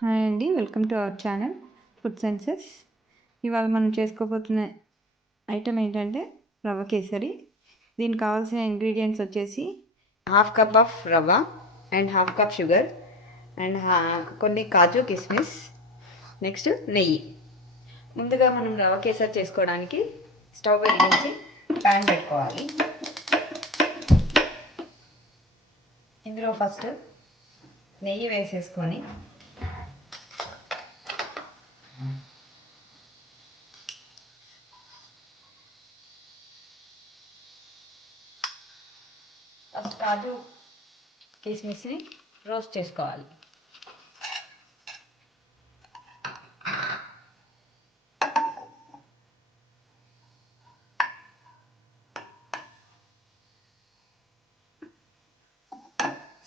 Hi అండి, welcome to our channel food senses. ఇవాళ మనం చేసుకోబోతున్న ఐటెం ఏంటంటే రవ్వ కేసరి. దీనికి కావాల్సిన ఇంగ్రీడియంట్స్ వచ్చేసి హాఫ్ కప్ ఆఫ్ రవ్వ and half cup sugar and కొన్ని కాజు కిస్మిస్, నెక్స్ట్ నెయ్యి. ముందుగా మనం రవ్వ కేసరి చేసుకోవడానికి స్టవ్ వెలిగించి ప్యాన్ పెట్టుకోవాలి. ఇందులో ఫస్ట్ నెయ్యి వేసేసుకొని ఫస్ట్ కాజు కిస్మిస్ని రోస్ట్ చేసుకోవాలి.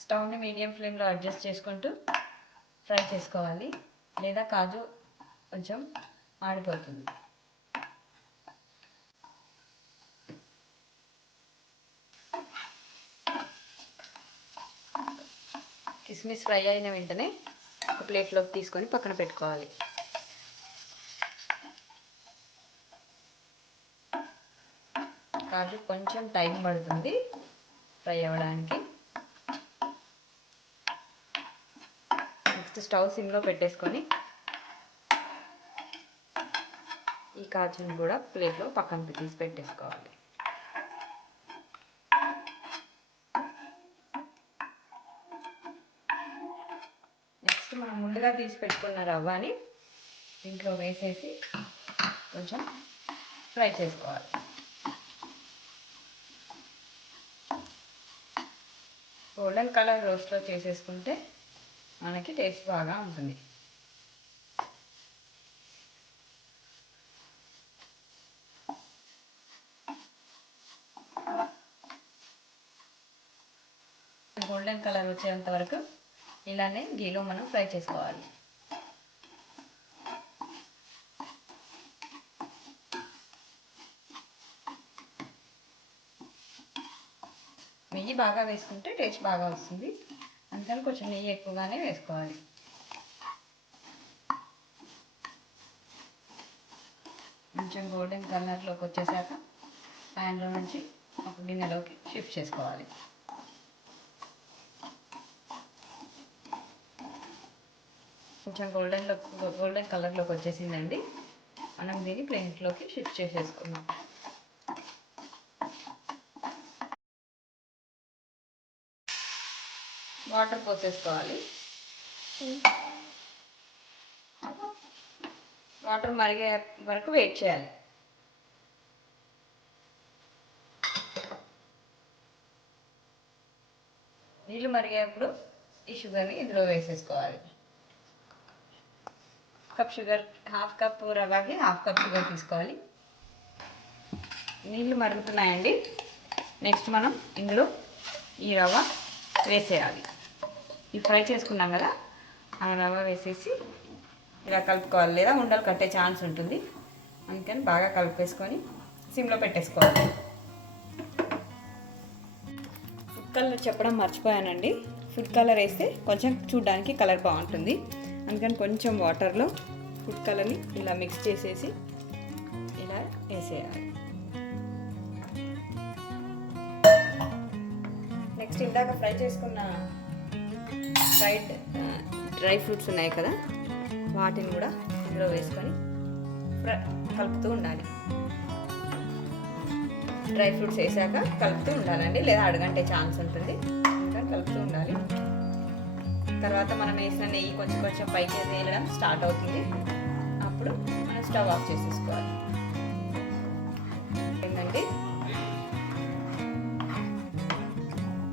స్టవ్ని మీడియం ఫ్లేమ్లో అడ్జస్ట్ చేసుకుంటూ ఫ్రై చేసుకోవాలి, లేదా కాజు కొంచెం మాడిపోతుంది. కిస్మిస్ ఫ్రై అయిన వెంటనే ఒక ప్లేట్లోకి తీసుకొని పక్కన పెట్టుకోవాలి. కాజు కొంచెం టైం పడుతుంది ఫ్రై అవ్వడానికి. నెక్స్ట్ స్టవ్ సిమ్లో పెట్టేసుకొని ఈ కాజుని కూడా ప్లేట్లో పక్కన తీసి పెట్టేసుకోవాలి. నెక్స్ట్ మనం ముందుగా తీసి పెట్టుకున్న రవ్వని దీంట్లో వేసేసి కొంచెం ఫ్రై చేసుకోవాలి. గోల్డెన్ కలర్ రోస్ట్లో చేసేసుకుంటే మనకి టేస్ట్ బాగా ఉంటుంది. గోల్డెన్ కలర్ వచ్చేంత వరకు ఇలానే గీలో మనం ఫ్రై చేసుకోవాలి. నెయ్యి బాగా వేసుకుంటే టేస్ట్ బాగా వస్తుంది, అందుకని కొంచెం నెయ్యి ఎక్కువగానే వేసుకోవాలి. కొంచెం గోల్డెన్ కలర్లోకి వచ్చేసాక ప్యాన్లో నుంచి ఒక గిన్నెలోకి షిఫ్ట్ చేసుకోవాలి. కొంచెం గోల్డెన్ కలర్లోకి వచ్చేసిందండి. మనం దీన్ని ప్లేట్లోకి షిఫ్ట్ చేసేసుకున్నాం. వాటర్ పోసేసుకోవాలి. వాటర్ మరిగే వరకు వెయిట్ చేయాలి. నీళ్ళు మరిగేప్పుడు ఈ షుగర్ని ఇందులో వేసేసుకోవాలి. కప్ షుగర్, హాఫ్ కప్ రవ్వకి హాఫ్ కప్ షుగర్ తీసుకోవాలి. నీళ్ళు మరుగుతున్నాయండి. నెక్స్ట్ మనం ఇందులో ఈ రవ్వ వేసేయాలి. ఈ ఫ్రై చేసుకున్నాం కదా, ఆ రవ్వ వేసేసి ఇలా కలుపుకోవాలి, లేదా ఉండలు కట్టే ఛాన్స్ ఉంటుంది. అందుకని బాగా కలిపేసుకొని సిమ్లో పెట్టేసుకోవాలి. ఫుడ్ కలర్ చెప్పడం మర్చిపోయానండి. ఫుడ్ కలర్ వేస్తే కొంచెం చూడడానికి కలర్ బాగుంటుంది, అందుకని కొంచెం వాటర్లో ఫుడ్ కలర్ని ఇలా మిక్స్ చేసేసి ఇలా వేసేయాలి. నెక్స్ట్ ఇందాక ఫ్రై చేసుకున్న డ్రై ఫ్రూట్స్ ఉన్నాయి కదా, వాటిని కూడా ఇందులో వేసుకొని కలుపుతూ ఉండాలి. డ్రై ఫ్రూట్స్ వేసాక కలుపుతూ ఉండాలండి, లేదా అడుగంటే ఛాన్స్ ఉంటుంది, ఇంకా కలుపుతూ ఉండాలి. తర్వాత మనం వేసిన నెయ్యి కొంచెం కొంచెం పైకి తేలడం స్టార్ట్ అవుతుంది. అప్పుడు మనం స్టవ్ ఆఫ్ చేసేసుకోవాలి. ఏంటంటే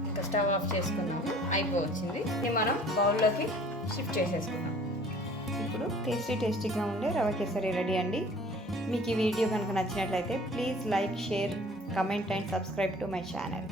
ఇంకా స్టవ్ ఆఫ్ చేసుకున్నాము, అయిపోవచ్చింది. ఇది మనం బౌల్లోకి షిఫ్ట్ చేసేసుకున్నాం. ఇప్పుడు టేస్టీగా ఉండే రవ్వ కేసరి రెడీ అండి. మీకు ఈ వీడియో కనుక నచ్చినట్లయితే please like, share, comment and subscribe to my channel.